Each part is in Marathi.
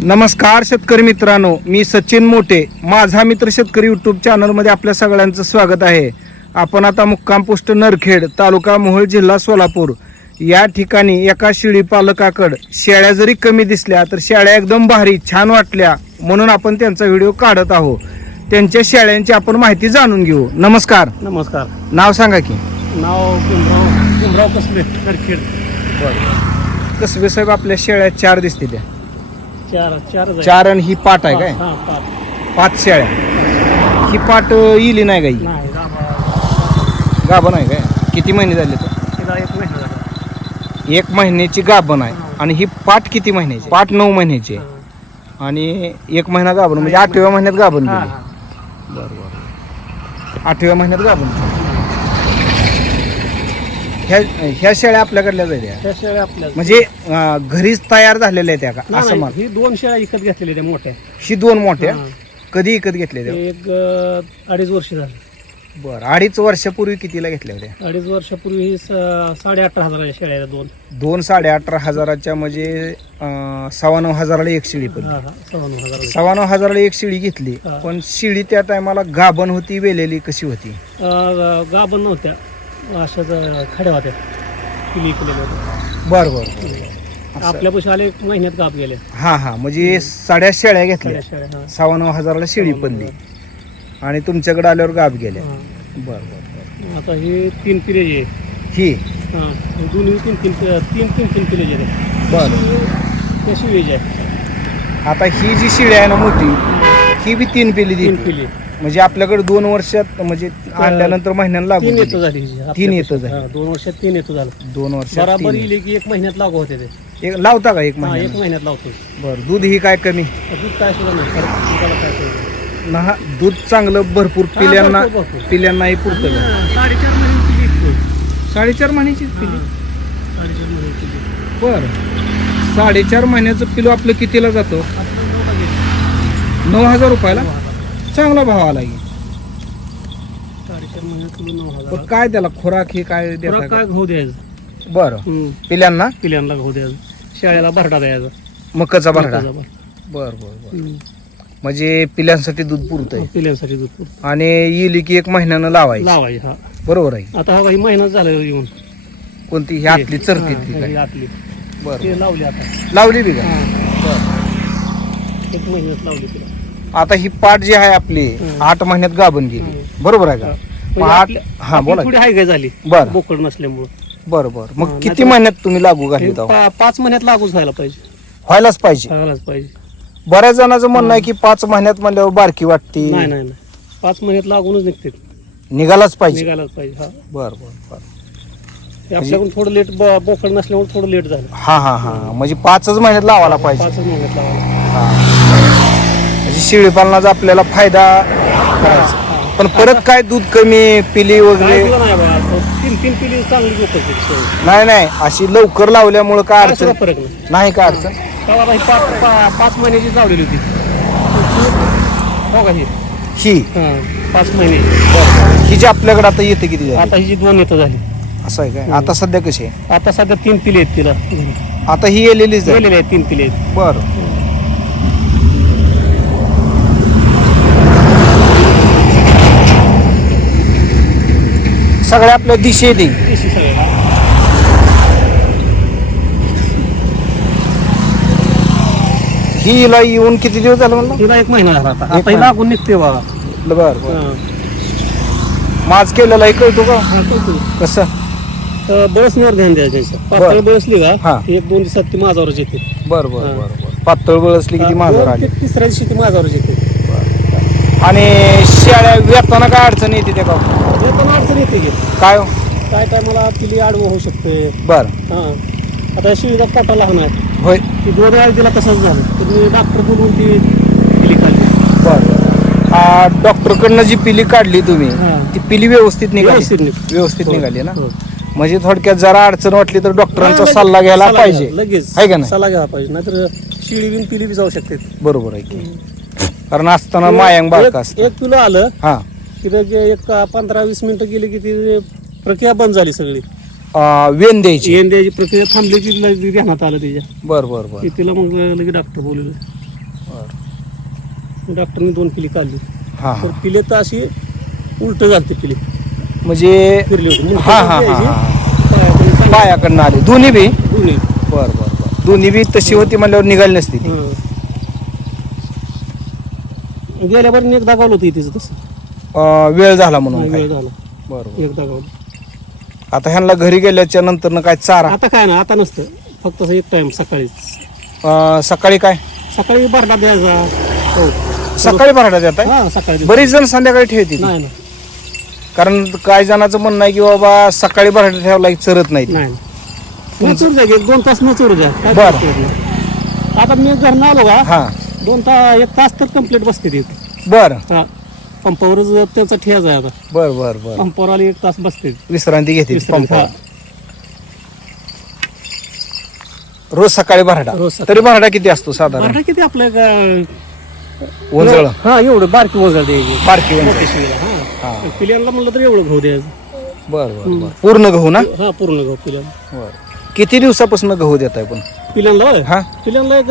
नमस्कार शेतकरी मित्रांनो मी सचिन मोठे. माझा मित्र शेतकरी युट्यूब चॅनलमध्ये आपल्या सगळ्यांचं स्वागत आहे. आपण आता मुक्काम पोस्ट नरखेड तालुका मोहोळ जिल्हा सोलापूर. या ठिकाणी एका शेळी पालकाकड शेळ्या जरी कमी दिसल्या तर शेळ्या एकदम भारी छान वाटल्या म्हणून आपण त्यांचा व्हिडिओ काढत आहोत. त्यांच्या शेळ्यांची आपण माहिती जाणून घेऊ. नमस्कार. नमस्कार. नाव सांगा की. नाव भीमराव कसबे करखेड कसबे साहेब आपल्या शेळ्या चार दिसते त्या. चार चार जाय. चार आणि ही पाट आहे काय? हा, पाच. पाच शेळ्या. ही पाट इली नाही गाई नाही. गाभण आहे काय? किती महिने झाले तर? तिला एक महिना झाला. एक महिन्याची गाभण आहे आणि ही पाट किती महिन्याची? पाट नऊ महिन्याची आहे. आणि एक महिना गाभण म्हणजे आठव्या महिन्यात गाभण हा, गेली हा. बरोबर आठव्या महिन्यात गाभण ह्या ह्या शेळ्या आपल्याकडल्या जायच्या त्या शेळ्या आपल्या म्हणजे अं, घरीच तयार झालेल्या आहेत त्या का? नाही, असं नाही, मला ही दोन शेळ्या विकत घेतलेल्या त्या मोठ्या. ही दोन मोठ्या? हा. कधी विकत घेतलेल्या एक अं, अडीच वर्ष झाली. बरं अडीच वर्षापूर्वी कितीला घेतल्या होत्या? अडीच वर्षापूर्वी ही स- साडे अठरा हजाराच्या शेळ्या आहेत दोन. दोन साडे अठरा हजाराच्या म्हणजे अं, सव्वा नऊ हजाराला एक शेळी पण. हा, हा, सव्वा नऊ हजार सव्वा नऊ हजाराला एक शिळी घेतली हा. पण शिळी त्या टायमाला गाभण होती वेलेली कशी होती? अं, गाभण नव्हत्या. अशाच खड्या होत्या पिली केलेल्या होत्या बर बर. आपल्या पैसे आले एक महिन्यात गाभ गेले. हा हा. म्हणजे साड्या शेळ्या घेतल्या. शेळ्या हा. सव्वा नऊ हजाराला शेळी पडली. आणि तुमच्याकडे आल्यावर गाभ गेल्या. हा. बर बर आता ही तीन पिलेज आहे. ही? हा. दोन्ही तीन तीन तीन तीन तीन पिलेज आहे बर. कशी वेज आहे? आता ही जी शिळी आहे ना मोठी ही बी तीन पिली तीन देते पिली म्हणजे आपल्याकडे दोन वर्षात म्हणजे आणल्यानंतर महिन्याला लागू तीन येतो. झाली. तीन येतं झाली. हा, दोन वर्षात तीन येतो झालं दोन वर्षात बराबर तीन. की एक महिन्यात लागू होते ते एक लावता का एक हा एक महिना महिन्यात लावतो बर दूध ही काय कमी दूध काय सुद्धा नाही खरं दुधाला काय सुद्धा ना दूध चांगलं भरपूर हा, पिल्यांना भरपूर, भरपूर. पिल्यांनाही पुरतं का. साडेचार महिने पिली एक पोळी. साडेचार महिन्याची पिली हा, साडेचार महिने पिली बर साडेचार महिन्याचं पिलो आपलं कितीला जातो. नऊ हजार रुपयाला. चांगला भाव आला की. पण काय त्याला खुराक हे काय देता काय? घाऊ द्यायचं? बरं. हम्म. पिल्यांना? पिल्यांना घाऊ द्यायचं. शाळेला भरडा द्यायचा. मकाचा भरडा? मकाचा भरडा. बर बर बर. हम्म. म्हणजे पिल्यांसाठी दूध पुरतंय. पिल्यांसाठी दूध पुरतं. आणि येली की एक महिन्यानं लावायची. लावाय हा. बरोबर आहे. आता हा काही महिना झाला येऊन. कोणती? ही आतली चरती ही आतली. बर ते लावली आता. लावली बी का? हा. बर एक महिन्यात लावली तिला. आता ही पाट जी आहे आपली. आठ महिन्यात गाभण गेली. बरोबर आहे का? म्हणजे मग आठ हा आपली बोला थोडी झाली बर. बोकड नसल्यामुळं. बर बर. मग किती महिन्यात तुम्ही लागू घातली तेव्हा पा- पाच महिन्यात लागूच व्हायला पाहिजे. व्हायलाच पाहिजे. बऱ्याच जणांचं म्हणणं आहे की पाच महिन्यात म्हणल्यावर बारकी वाटते. नाही नाही नाही. पाच महिन्यात लागूनच निघते. निघालाच पाहिजे. निघायलाच पाहिजे हा. बर बर बर. आपल्याकडून थोडं लेट बोकड नसल्यामुळे थोडं लेट झालं. हा हा हा. म्हणजे पाचच महिन्यात लावायला पाहिजे. पाचच महिन्यात लावायला हा. म्हणजे शेळी पालनाचा आपल्याला फायदा करायचा. पण परत काय दूध कमी पिली वगैरे? नाही तीन तीन चांगली नाही नाही अशी लवकर लावल्यामुळं काय काय सुद्धा अडचण फरक नाही. नाही काय अडचण? तेव्हा आता ही पाच पा- पाच महिन्याची लावलेली होती. हो का ही. ही? हा पाच महिने. ही जी आपल्याकडे आता येते किती झाली? आता ही जी दोन येतं झाली. असं आहे काय? आता सध्या कशी आहे? आता सध्या तीन पिले आहेत तिला. आता ही येलेलीच आहे. गेलेले आहेत तीन पिले आहेत. बर. सगळ्या आपल्या दिशे दे देशी ही हिला येऊन किती दिवस झाले म्हणलं? तिला एक महिना झाला आता. लागून निघते बघा बर बर. माझ केलेला कळतो का? तो तो. कसं? तर बळसणीवर ध्यान द्यायचं त्याचं. पातळ बळसली हा. का ती एक दोन दिवसात ती माझावरच येते. बर बर. बर बर. पातळ बळ असली की ती माझं दोन आली ते तिसऱ्या दिवशी ती माझावरच येते. आणि शेळ्या वेताना काय अडचण येते त्या का ते पण अडचण येते की. काय हो? काय काय मला पिली आडवं होऊ शकते. बर. हा. आता शिळीचा पोटा लहान आहे होय. ती दोन वेळा तिला तसंच झालं. तुम्ही डॉक्टर बोलून ती पिली खाल्ली बर. डॉक्टर कडनं जी पिली काढली तुम्ही हा. ती पिली व्यवस्थित निघाली. व्यवस्थित निघ- व्यवस्थित हो, निघाली ना? हो. म्हणजे थोडक्यात जरा अडचण वाटली तर डॉक्टरांचा सल्ला घ्यायला सल्ला पाहिजे. लगेच. आहे का नाही? सल्ला घ्यायला पाहिजे. नाहीतर शिळी बिन पिली बी जाऊ शकते. बरोबर आहे की. कारण असताना मायांग बारका एक असतं. एक किलो आलं. हा. की लगे एक पंधरा वीस मिनिटं गेली की ती प्रक्रिया बंद झाली सगळी. अं, वेन द्यायची. प्रक्रिया थांबली की लगेच ध्यानात आलं तिच्या. बर बर बर. की तिला मग लगे डॉक्टर बोलवलं. डॉक्टरने दोन पिली काढली. हा तर हा पिले तर अशी उलट झालते पिले. म्हणजे फिरली होती. हा हा हा पायाकडून चांगली- पायाकडनं आले. दोन्ही बी? दोन्ही. बर बर बर. दोन्ही बी तशी होती म्हणल्यावर निघाली नसती ती. हं. गेल्या बरं एक दाखवलं होतं तिचं तसं. अं, वेळ झाला म्हणून वेळ. झाला. बरोबर एक दाखवलं आता ह्यांना घरी गेल्याच्यानंतर काय चारा? आता काय ना आता नसतं. फक्त असं एक टाइम सकाळीच. अं, सकाळी काय? सकाळी बरडा द्यायचा. हो. सकाळी भराडा देत आहे हा सकाळी देतो. बरीच जण संध्याकाळी ठेवते. नाही ना कारण काय जणांचं म्हणणं आहे की बाबा सकाळी भराडा ठेवला की चरत नाही ती. नाही न चोरू द्या एक दोन तास न चोरू द्या. काय बरं. नाही. आता मी घर आलो का हा. दोन तास एक तास तर कंप्लीट बसते ती. बर. हा. पंपावरच त्यांचा ठेवायचा आहे आता. बर बर बर. पंपावर आली एक तास बसते. विश्रांती घेते ती पंपावर. रोज सकाळी भराडा. रोज सकाळी. तरी भराडा किती असतो साधारण? किती आपल्या का- उंजळ हा एवढं बारकी वजळ द्यायची. बारकी हा. हा. पिल्यांना म्हणलं तर एवढं गहू द्यायचं. बर बर बर. पूर्ण गहू ना? हा पूर्ण गहू पिल्यांना बर. किती दिवसापासून गहू देत आहे पण? पिल्यांना होय? हा. एक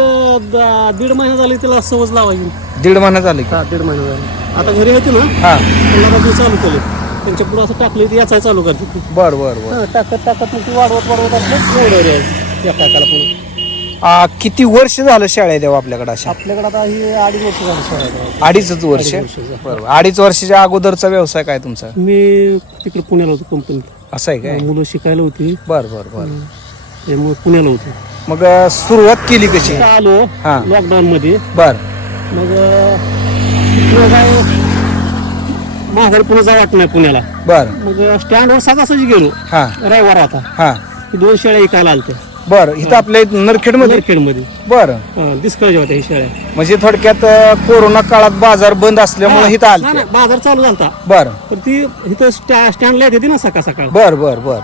द- दीड महिना झाली त्याला सवज लावायची. दीड महिना झाले की. हा दीड महिना झाला. आता घरी येते ना हा. त्यांना ते चालू केले त्यांच्या पुढे असं टाकलं ते याचा चालू करते बर बर बर. हा, टाकत टाकत मग ती वाढवत वाढवत एवढं द्यायचं. एका एकाला पण. आ, किती वर्ष झालं शाळा देऊ आपल्याकडे अशा? आपल्याकडे आता ही अडीच वर्ष झाली शाळा अडीच वर्ष अडीच. बरोबर वर्षाच्या अगोदरचा व्यवसाय काय तुमचा? मी तिकडे पुण्याला होतो कंपनीत असं आहे काय? मुलं शिकायला होती. बर बर बर. त्यामुळे पुण्याला होतो. मग अ, सुरुवात केली कशी? इथं आलो हा. लॉकडाऊन मध्ये बर. मग काय माघारी पुणे जा वाटत नाही पुण्याला. बर. मग स्टँडवर सकाळची गेलो. हा. रविवार होता हा. दोन शेळ्या इकायला आलत्या बर. इथं आपल्या नरखेडमध्ये खेडमध्ये बर दिसकळच्या होत्या ही शेळ्या. म्हणजे थोडक्यात अ, कोरोना काळात बाजार बंद असल्यामुळे इथं हा, आलते. नाही, बाजार चालू झालता बर. तर ती इथं स्टॅ स्टँडला येते ना सकाळ सकाळ बर बर बर.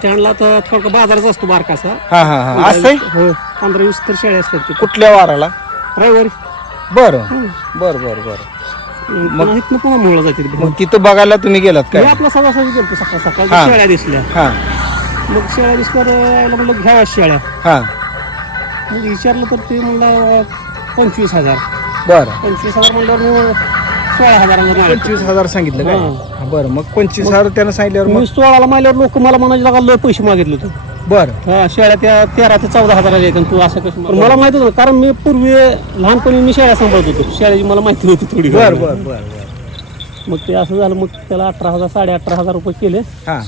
स्टँडला तर थोडका बाजारच असतो बारकासा. हा हा हा. असं हो पंधरा वीस तर शेळ्या असतात तिथं. कुठल्या वाराला? रविवारी. बर. बर बर बर. पुन्हा इथनं पुन्हा मोळला जाते. मग तिथं बघायला तुम्ही गेलात मी काय आपला सगळा सगळी गेलो सकाळ सकाळ हा. शेळ्या दिसल्या. हा. मग शेळ्या दिसल्या तर यायला म्हणलं घ्याव्या शेळ्या हा. मग विचारलं तर ते म्हणलं पंचवीस हजार. बर. पंचवीस हजार म्हणल्यावर मी सोळा. पंचवीस हजार सांगितलं काय? हा. हा, बरं. मग पंचवीस हजार त्यानं सांगितल्यावर मी मग सोळाला माहिल्यावर लोक मला म्हणायचे लागा लय पैसे मागितले तू. बर. हा शेळ्या त्या तेरा ते चौदा आणि तू असं कसं पण मला माहीत होतं कारण मी पूर्वी लहानपणी मी शेळ्या सांभाळत होतो. शेळ्याची मला माहिती होती थोडी. बर बर बर बर. मग ते असं झालं मग त्याला अठरा हजार साडे अठरा हजार रुपये केले. हा.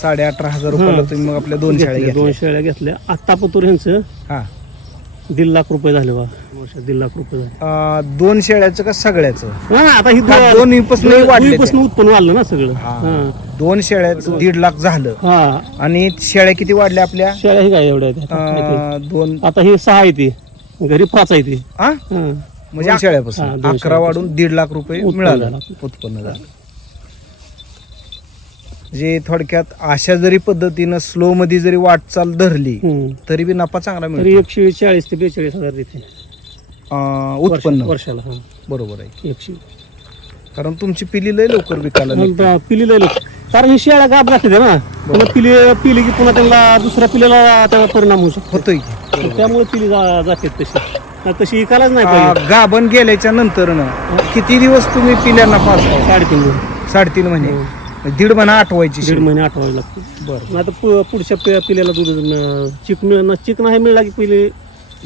साडे अठरा हजार रुपयाला तुम्ही मग आपल्या दोन शाळा घेतल्या, घेतल्या दोन शेळ्या घेतल्या. आत्ता पतूर यांचं हा. दीड लाख रुपये झाले बा वर्षात दीड लाख रुपये झाले अं, दोन शेळ्याचं का सगळ्याचं हा आता ही वाढले ते? पासून उत्पन्न वाढलं ना सगळं हा. दोन शेळ्याचं दीड लाख झालं हा आणि शेळ्या किती वाढल्या आपल्या शेळ्या ही काय एवढ्या आहेत आता? अं, दोन आता ही सहा आहे ती घरी पाच आहे ती हा हा. म्हणजे शेळ्यापासून दोन अकरा शेळ्यापासून. वाढून दीड लाख रुपये उत्पन्न मिळालं झालं. उत्पन्न झालं म्हणजे थोडक्यात अशा जरी पद्धतीनं स्लो मध्ये जरी वाटचाल धरली हम्म. तरी बी नफा चांगला तरी मिळतो. एकशे चाळीस ते बेचाळीस हजार देते. अं, उत्पन्न. वर्ष- वर्षाला हा. बरोबर आहे. एकशे. कारण तुमची पिली लय लवकर विकायला निघते. मग पिली लय लोक कारण ही शेळ्या गाब जाते ना. पुन्हा पिली पिली की पुन्हा त्यांना दुसऱ्या पिलेला त्याचा परिणाम होऊ शकतो. होतोय की. तर त्यामुळे पिली जा- जाते तशी. नाही तशी इकायलाच नाही पाहिजे. अं, गाभण गेल्याच्यानंतर किती दिवस तुम्ही पिल्यांना पाचता साडेतीन. साडेतीन महिने. दीड महिना आठवायची दीड शेळी. महिने आठवावे लागते. बरं. तर पुढच्या पि- पिल्याला दूध न- चिक मिळ चिक नाही मिळाला की पहिले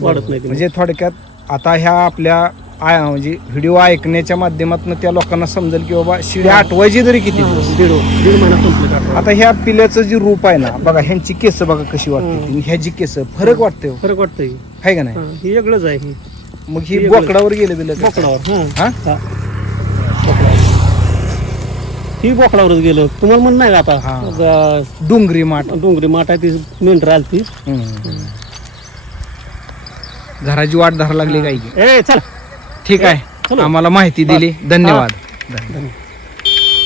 वाढत नाही ते. म्हणजे थोडक्यात आता ह्या आपल्या आय- म्हणजे व्हिडिओ ऐकण्याच्या माध्यमातून त्या लोकांना समजेल की बाबा शिड्या आठवायची तरी किती हा, दिवस? दीड दीड महिना कंप्लीट आठवा आता ह्या पिल्याचं जे रूप आहे ना बघा ह्यांची केस बघा कशी वाटते हं. ह्याची केस फरक वाटते फरक वाटतंय. आहे का नाही? हा, ही वेगळंच आहे ही. मग ही हे बोकडावर गेले बिल बोकडावर हा. हा? हा. ही बोकडावरच गेलं. तुम्हाला म्हणणं नाही का हा. आता डोंगरी माठ. डोंगरी माठ आहे ती मेंढर आली ती. घराची वाट धरा लागली काही ए चल. ठीक आहे. आम्हाला माहिती दिली. धन्यवाद. धन्यवाद.